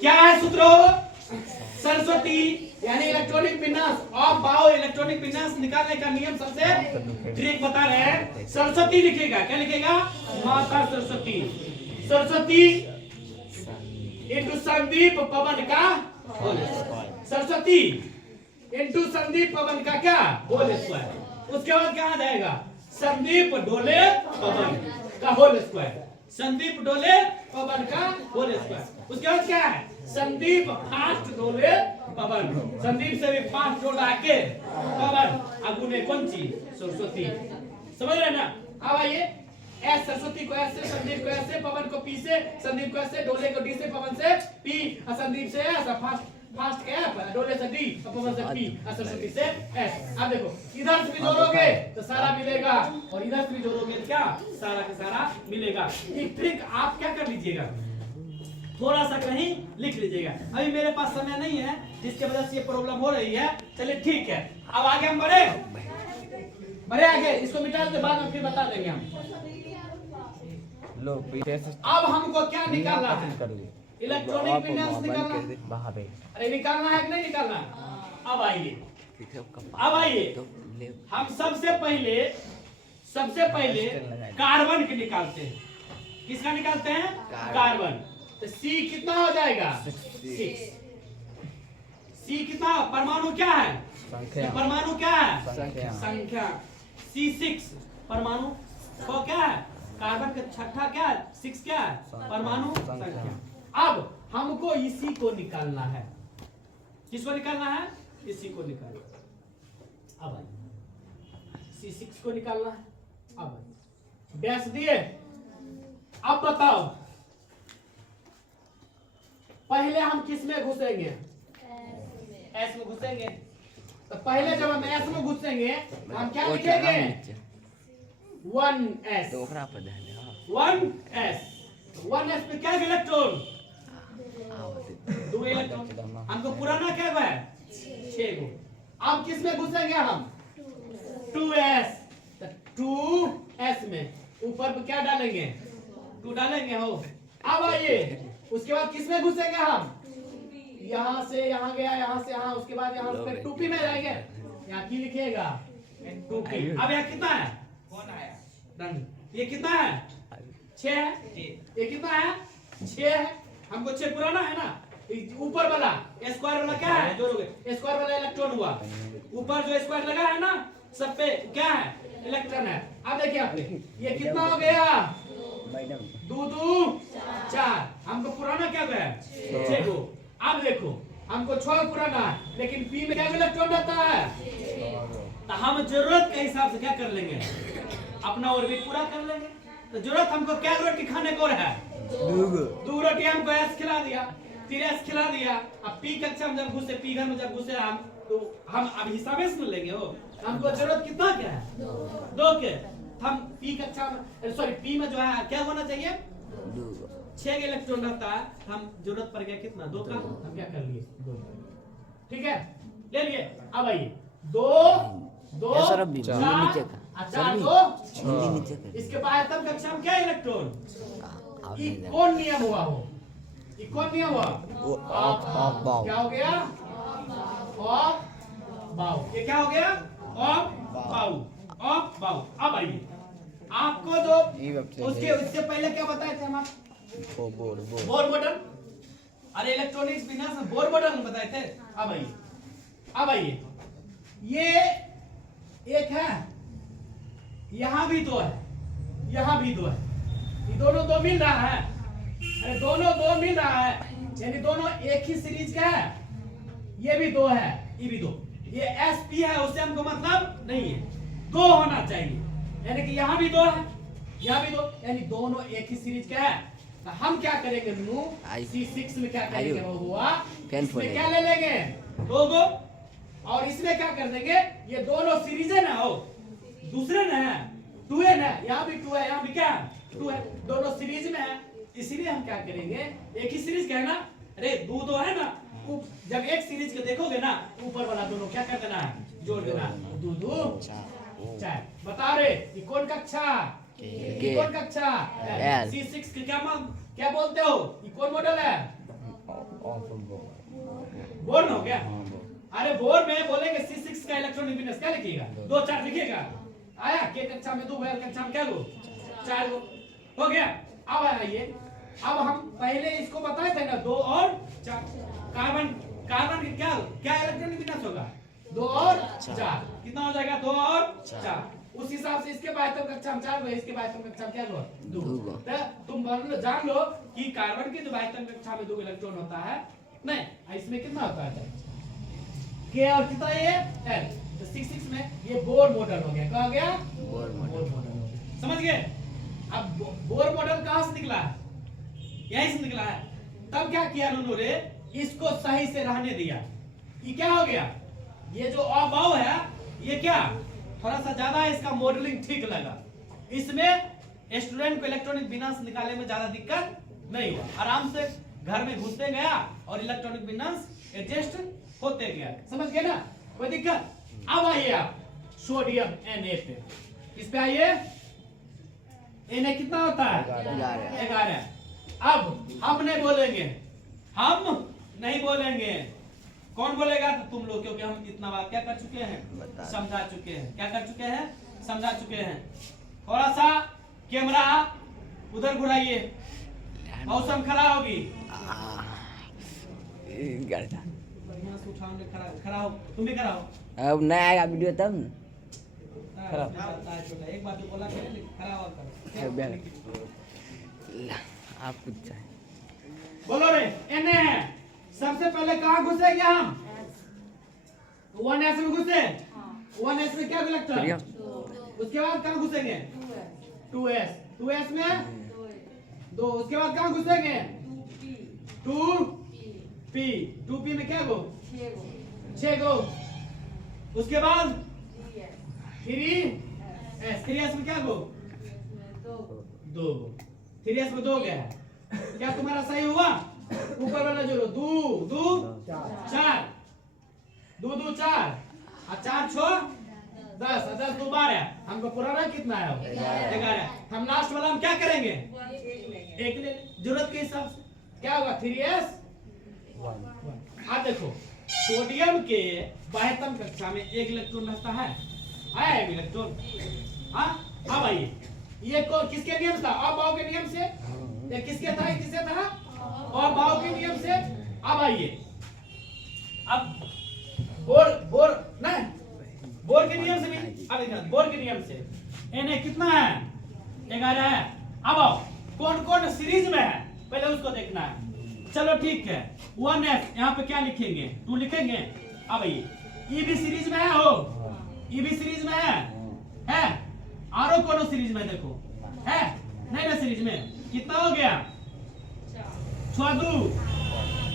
क्या है सूत्र? सरस्वती यानी इलेक्ट्रॉनिक विन्यास ऑफ बाओ। इलेक्ट्रॉनिक विन्यास निकालने का नियम सबसे ट्रिक बता रहे हैं। सरस्वती लिखेगा, क्या लिखेगा? माता सरस्वती। सरस्वती इंटू संदीप पवन का whole square. Saraswati into Sandeep Pawan का क्या? Whole square. उसके बाद क्या आ जाएगा? संदीप डोले पवन का होल स्क्वायर। संदीप डोले पवन का होल स्क्वायर। उसके बाद क्या है? संदीप फास्ट डोले पवन। संदीप से भी फास्ट डोल के पवन अगुने कौन चीज? सरस्वती। समझ रहे ना? अब आइए, एस सरस्वती को एस से, संदीप को एस से, पवन को पी से, संदीप को एस से, डोले को डी से, पवन से पी, संदीप से एस, फास्ट क्या है? डोले से डी, पवन से पी, सरस्वती से एस। अब देखो, इधर से भी जोड़ोगे तो सारा मिलेगा और इधर से भी जोड़ोगे तो क्या? सारा का सारा मिलेगा। एक ट्रिक आप क्या कर लीजिएगा, थोड़ा सा कहीं लिख लीजिएगा। अभी मेरे पास समय नहीं है जिसके वजह से ये प्रॉब्लम हो रही है। चलिए ठीक है, अब आगे हम बढ़े आगे। इसको मिटा देते, बाद में फिर बता देंगे हम। अब हमको क्या निकालना है? इलेक्ट्रॉनिक विन्यास निकालना है। अरे निकालना है कि नहीं निकालना? अब आइए हम सबसे पहले कार्बन के निकालते हैं। किसका निकालते हैं? कार्बन। तो C कितना हो जाएगा? 6। C कितना? परमाणु क्या है? परमाणु क्या है? संख्या। C6 परमाणु को क्या है? कार्बन का छठा क्या है? 6 क्या है? परमाणु संख्या। अब हमको इसी को निकालना है। किसको निकालना है? इसी को निकालना। अब C6 को निकालना है। अब डैश दिए। अब बताओ, पहले हम किस में घुसेंगे? एस में घुसेंगे। तो पहले जब हम एस में घुसेंगे हम क्या लिखेंगे? 1s। 1s पे क्या इलेक्ट्रॉन? 2 इलेक्ट्रॉन। हमको पुराना क्या है? 6 गो। अब किस में घुसेंगे हम? 2s। तो 2s में ऊपर पे क्या डालेंगे? 2 डालेंगे हो। अब आइए, उसके बाद किस में घुसेंगे हम? यहाँ से यहाँ गया, यहाँ से यहाँ, उसके बाद यहाँ पे 2p में जाएंगे। यहाँ की लिखिएगा 2p। अब यहाँ कितना है? कौन आया? डन। ये कितना है? 6 है। ये कितना है? 6 है। हमको 6 पुराना है ना। ऊपर वाला स्क्वायर वाला क्या है? जोड़ोगे, स्क्वायर वाला इलेक्ट्रॉन हुआ। ऊपर जो स्क्वायर लगा है ना सब पे क्या है? इलेक्ट्रॉन है। अब देखिए आपने, ये कितना हो गया? 2 2 4। हमको पुराना क्या है? 6 गो। अब देखो, हमको 6 पुराना है, लेकिन पी में क्या इलेक्ट्रॉन रहता है? तो हम जरूरत के हिसाब से क्या कर लेंगे? अपना और भी पूरा कर लेंगे। तो जरूरत हमको क्या रोटी खाने को है? 2 रोटी हमको एस खिला दिया, फिर एस खिला दिया। अब पी कक्षा में जब घुसे, पी घर में जब घुसे हम, तो हम अब हिसाब से लेंगे हो। हमको जरूरत कितना क्या है? 2 के। हम पी कक्षा में, सॉरी पी में जो है क्या होना चाहिए? 6 इलेक्ट्रॉन रहता है। हम जरूरत पड़ गया कितना? 2 का। हम क्या कर लिए? 2। ठीक है, ले लिए। अब आइए, 2 2 4 2। इसके बाद तब कक्षा में क्या इलेक्ट्रॉन? कौन नियम हुआ हो? कौन नियम हुआ? क्या हो गया? ऑफ बाउ। ये क्या हो गया? ऑफ बाउ। ऑफ बाउ। अब आइए, आपको जो उससे पहले क्या बताए थे हम? Bohr model. अरे इलेक्ट्रॉनिक्स विन्यास में बोर मॉडल बताए थे। अब आइए, ये एक है, यहाँ भी 2 है, यहाँ भी 2 है। ये दोनों 2 मिल रहा है। अरे दोनों 2 मिल रहा है, यानी दोनों एक ही सीरीज का है। ये भी 2 है, ये भी 2। ये sp है, उससे हमको मतलब नहीं है। 2 होना चाहिए, यानी कि यहाँ भी 2 है, यहाँ भी 2, यानी दोनों एक ही सीरीज का है। तो हम क्या करेंगे? C6 में क्या करेंगे? वो हुआ, इसमें क्या ले लेंगे? 2 गो। और इसमें क्या कर देंगे? ये दोनों सीरीज है ना, हो दूसरे ना है, 2n है, यहाँ भी 2 है, यहाँ भी क्या 2 है, दोनों सीरीज में है। इसीलिए हम क्या करेंगे? एक ही सीरीज का है ना। अरे 2 2 है ना, जब एक सीरीज के देखोगे ना, ऊपर वाला दोनों क्या कर देना है? जोड़ देना। 2 2 4। बता रहे ये कौन कक्षा? कौन कक्षा? C6 के क्या बोलते हो? ये कौन मॉडल है? बोर ना हो गया? अरे बोर में बोलेंगे C6 का इलेक्ट्रॉनिक विन्यास क्या लिखिएगा? 2 4 लिखिएगा। आया के कक्षा में 2 कक्षा में क्या गो? 4 गो हो गया। अब आइए, अब हम पहले इसको बताए थे ना 2 और 4 कार्बन के क्या इलेक्ट्रॉनिक विन्यास होगा? 2 और 4 कितना हो जाएगा? 2 और 4। उस हिसाब से इसके बाह्यतम कक्षा में 4 गो, इसके बाह्यतम कक्षा में क्या गो? 2 गो। तो तुम जान लो कि कार्बन की जो बाह्यतम कक्षा में 2 इलेक्ट्रॉन होता है, नहीं इसमें कितना होता है? के और कितना ये एल। तो 6 में ये बोर मॉडल हो गया। क्या हो गया? बोर मॉडल हो गया। समझ गए? अब बोर मॉडल कहां से निकला है? यहीं से निकला है। तब क्या किया उन्होंने? इसको सही से रहने दिया। ये क्या हो गया? ये जो अभाव है ये क्या थोड़ा सा ज्यादा इसका मॉडलिंग ठीक लगा। इसमें स्टूडेंट को इलेक्ट्रॉनिक विन्यास निकालने में ज्यादा दिक्कत नहीं हुआ, आराम से घर में घुसते गया और इलेक्ट्रॉनिक विन्यास एडजस्ट होते गया। समझ गए ना? कोई दिक्कत? अब आइए आप सोडियम Na पे, इस पे आइए। Na कितना होता है? 11। अब हम नहीं बोलेंगे। कौन बोलेगा? तो तुम लोग, क्योंकि हम इतना बात क्या कर चुके हैं? समझा चुके हैं। क्या कर चुके हैं? समझा चुके हैं। थोड़ा सा कैमरा उधर घुराइए, मौसम खराब होगी। बढ़िया से उठाओ, खड़ा हो। तुम भी खड़ा हो। अब नहीं आएगा वीडियो तब एक बात बोला खड़ा हो कर। आप कुछ बोलो रे। Na है। सबसे पहले कहाँ घुसेंगे हम? 1s में घुसे। 1s में क्या इलेक्ट्रॉन? उसके बाद कहाँ घुसेंगे? 2s। 2s में 2। उसके बाद कहाँ घुसेंगे? 2p। 2p में क्या गो? 6 गो। उसके बाद 3s। 3s में क्या गो? 2 गो। 3s में 2 गया है। क्या तुम्हारा सही हुआ? ऊपर वाला जोड़ो। 2 4 2 2 4 और 4 6 10 10 2 12। हमको पुराना कितना है? 11। हम लास्ट वाला हम क्या करेंगे? एक ले जरूरत के हिसाब से। क्या होगा? 3s 1। अब देखो सोडियम के बाह्यतम कक्षा में 1 इलेक्ट्रॉन रहता है। आया है इलेक्ट्रॉन? हाँ। अब आइए, ये किसके नियम था? अभाव के नियम से। ये किसके था? किससे था? और भाव के नियम से। अब आइए, अब बोर के नियम से भी। अब बोर के नियम से Na कितना है? 11 है। अब आओ कौन कौन सीरीज में है पहले उसको देखना है। चलो ठीक है। 1s यहाँ पे क्या लिखेंगे? 2 लिखेंगे। अब आइए, E भी सीरीज में है हो? E भी सीरीज में है? आरो कौन सीरीज में? देखो है नहीं ना सीरीज में? कितना हो गया? 6 2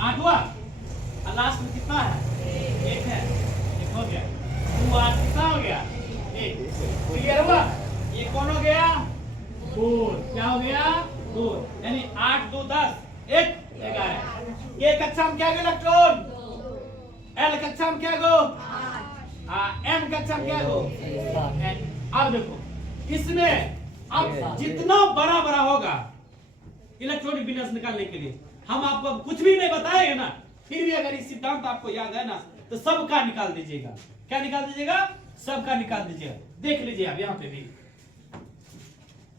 8 हुआ। और लास्ट में कितना है? 1 है। 1 हो गया। 2 8 कितना हो गया? 1। क्लियर हुआ? ये कौन हो गया? 4। क्या हो गया? 2। यानी 8 2 10 1 11। ये कक्षा में क्या गो इलेक्ट्रॉन? L कक्षा में क्या गो? M कक्षा में क्या गो? अब देखो इसमें अब जितना बड़ा बड़ा होगा इलेक्ट्रॉनिक विन्यास निकालने के लिए, हम आपको कुछ भी नहीं बताएंगे ना, फिर भी अगर ये सिद्धांत आपको याद है ना तो सबका निकाल दीजिएगा। क्या निकाल दीजिएगा? सबका निकाल दीजिएगा। देख लीजिए आप यहाँ पे भी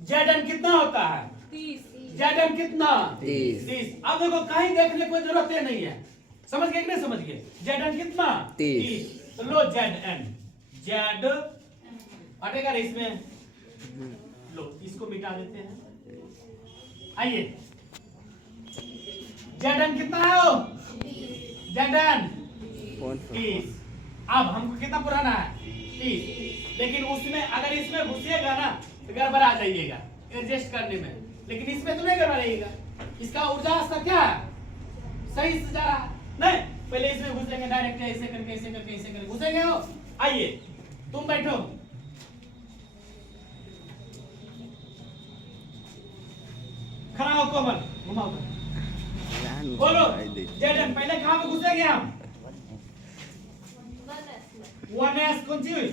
Zn कितना होता है? 30। Zn कितना? 30। अब देखो कहीं देखने की जरूरत नहीं है। समझ गए कि नहीं समझ गए? Zn कितना? 30। तो लो Zn Z हटेगा इसमें, लो इसको मिटा देते हैं। आइए Zn कितना है? हो Zn 30। अब हमको कितना पुराना है? 30। लेकिन उसमें अगर इसमें घुसिएगा ना तो गड़बड़ा जाइएगा एडजस्ट करने में, लेकिन इसमें तो नहीं गड़बड़ाइएगा। इसका ऊर्जा स्तर क्या है? सही से जा रहा है। नहीं पहले इसमें घुसेंगे डायरेक्ट ऐसे करके घुसेंगे हो। आइए तुम बैठो। खड़ा हो कोमल, घुमाओ। बोलो Zn पहले कहां पे घुसेंगे हम? 1s कौन सी हुई?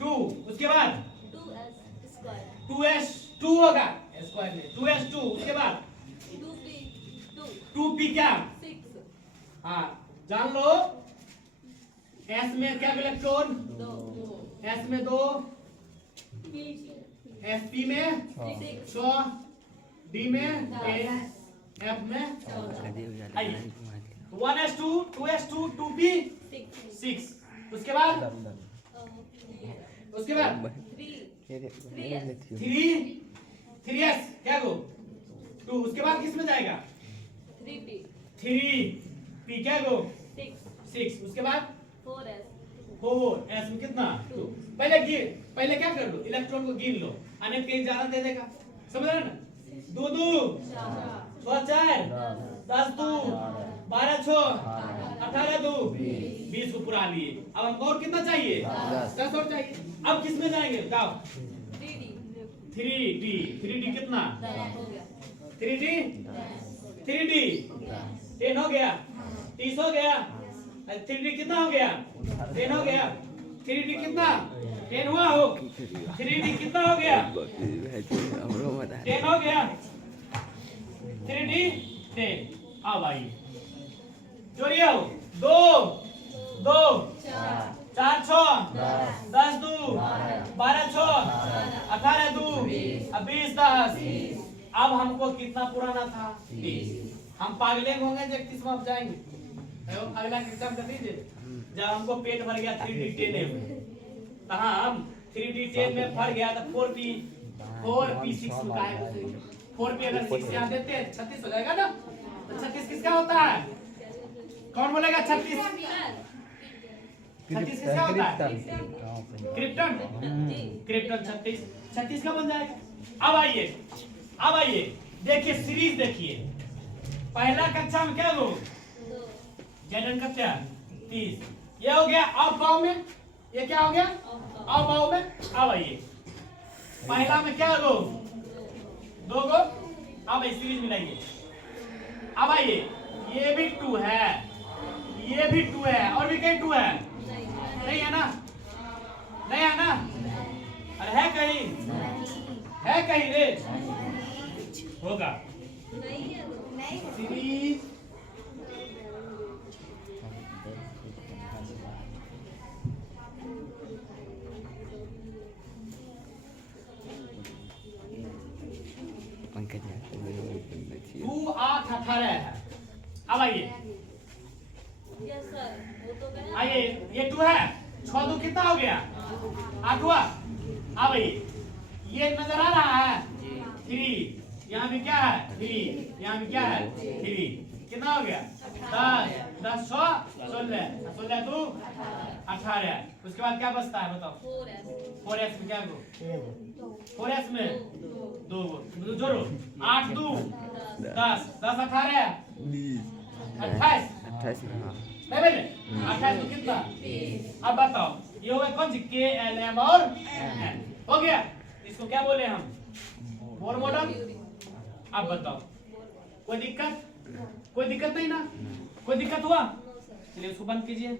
2। उसके बाद 2s 2 होगा स्क्वायर में। 2s 2। उसके बाद 2p क्या? हाँ जान लो, एस में क्या इलेक्ट्रॉन? एस में 2, एस पी में 6, डी में 8, एफ में 1s2, 2s2, 2p 6। उसके बाद 3s क्या गो 2। उसके बाद किस में जाएगा? 3p क्या गो 6। उसके बाद 4s में कितना 2। पहले क्या कर लो, इलेक्ट्रॉन को गिन लो, अनेक कहीं ज्यादा दे देगा, समझ रहे ना? 2 2 6 4 10 2 12 6 18 2 20 को पुरा लिए। अब हमको और कितना चाहिए? 10 और चाहिए। अब किस में जाएंगे बताओ? 3d कितना? 3d 10 हो गया, 30 हो गया। 3d कितना हो गया? 10 हो गया। 3d कितना? 10 हुआ हो। 3d कितना हो गया? 10 हो गया। 3d 10। अब आइए जोड़िए, 2 2 4 6 10 2 12 6 18 2 20 10। अब हमको कितना पुराना था? 20। हम पागले होंगे जब 31 में जाएंगे। अगला एग्जाम कर दीजिए। जब हमको पेट भर गया 3d 10 में, हम 3d 10 में भर गया तो 4p 6 में आएगा। 4p अगर 6 से आप देते हैं 36 हो जाएगा ना? तो 36 किसका होता है? कौन बोलेगा 36? 36 किसका होता है? क्रिप्टन। क्रिप्टन 36 का बन जाएगा। अब आइए देखिए, सीरीज देखिए। पहला कक्षा में क्या हो? जनन कक्षा 30। ये हो गया अब पाव में, ये क्या हो गया? अब पाव में। अब आइए पहला में क्या हो? 2 गो। अब सीरीज मिलाइए। अब आइए, ये भी 2 है, ये भी 2 है, और भी कहीं 2 है? नहीं है ना? नहीं है ना? अरे है कहीं? है कहीं रे? होगा सीरीज। पंकज 2 8 18 है। अब आइए ये 2 है, 6 2 कितना हो गया? 8 हुआ। अब ये नजर आ रहा है 3, यहाँ भी क्या है 3, यहाँ भी क्या है 3, कितना हो गया? 10 10 16 16 2 18। उसके बाद क्या बचता है बताओ? 4s में क्या गो? 4s में 2 गो। जोड़ो, 8 2 10 10 18 28 28 नहीं बेटे 28 तो कितना? अब बताओ ये हो गया कौन सी? के एल एम और एन हो गया। इसको क्या बोले हम? Bohr model. अब बताओ कोई दिक्कत? कोई दिक्कत नहीं ना? कोई दिक्कत हुआ? चलिए उसको बंद कीजिए।